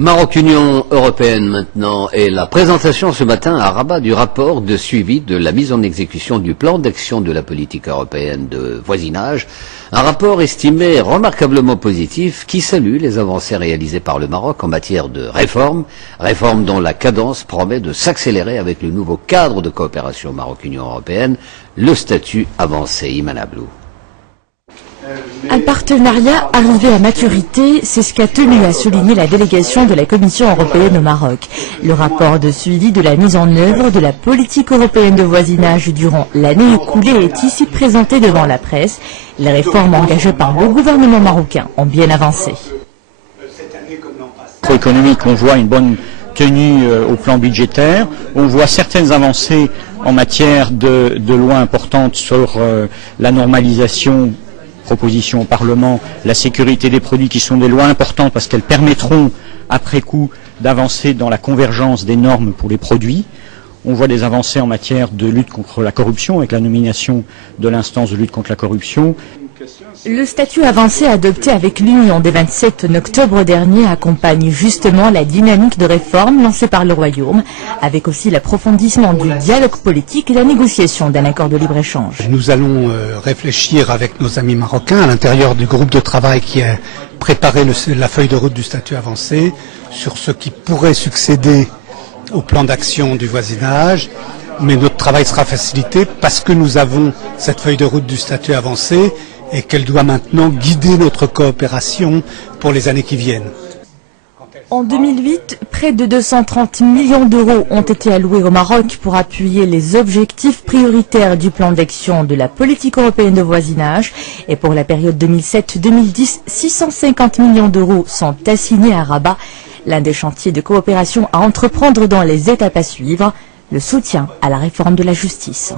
Maroc-Union européenne maintenant et la présentation ce matin à Rabat du rapport de suivi de la mise en exécution du plan d'action de la politique européenne de voisinage, un rapport estimé remarquablement positif qui salue les avancées réalisées par le Maroc en matière de réformes dont la cadence promet de s'accélérer avec le nouveau cadre de coopération Maroc-Union européenne, le statut avancé. Iman Ablou. Un partenariat arrivé à maturité, c'est ce qu'a tenu à souligner la délégation de la Commission européenne au Maroc. Le rapport de suivi de la mise en œuvre de la politique européenne de voisinage durant l'année écoulée est ici présenté devant la presse. Les réformes engagées par le gouvernement marocain ont bien avancé. Économique, on voit une bonne tenue au plan budgétaire, on voit certaines avancées en matière de lois importantes sur la normalisation, proposition au Parlement, la sécurité des produits qui sont des lois importantes parce qu'elles permettront après coup d'avancer dans la convergence des normes pour les produits. On voit des avancées en matière de lutte contre la corruption avec la nomination de l'instance de lutte contre la corruption. Le statut avancé adopté avec l'Union des 27 en octobre dernier accompagne justement la dynamique de réforme lancée par le Royaume, avec aussi l'approfondissement du dialogue politique et la négociation d'un accord de libre-échange. Nous allons réfléchir avec nos amis marocains à l'intérieur du groupe de travail qui a préparé la feuille de route du statut avancé sur ce qui pourrait succéder au plan d'action du voisinage. Mais notre travail sera facilité parce que nous avons cette feuille de route du statut avancé et qu'elle doit maintenant guider notre coopération pour les années qui viennent. En 2008, près de 230 millions d'euros ont été alloués au Maroc pour appuyer les objectifs prioritaires du plan d'action de la politique européenne de voisinage. Et pour la période 2007-2010, 650 millions d'euros sont assignés à Rabat. L'un des chantiers de coopération à entreprendre dans les étapes à suivre, le soutien à la réforme de la justice.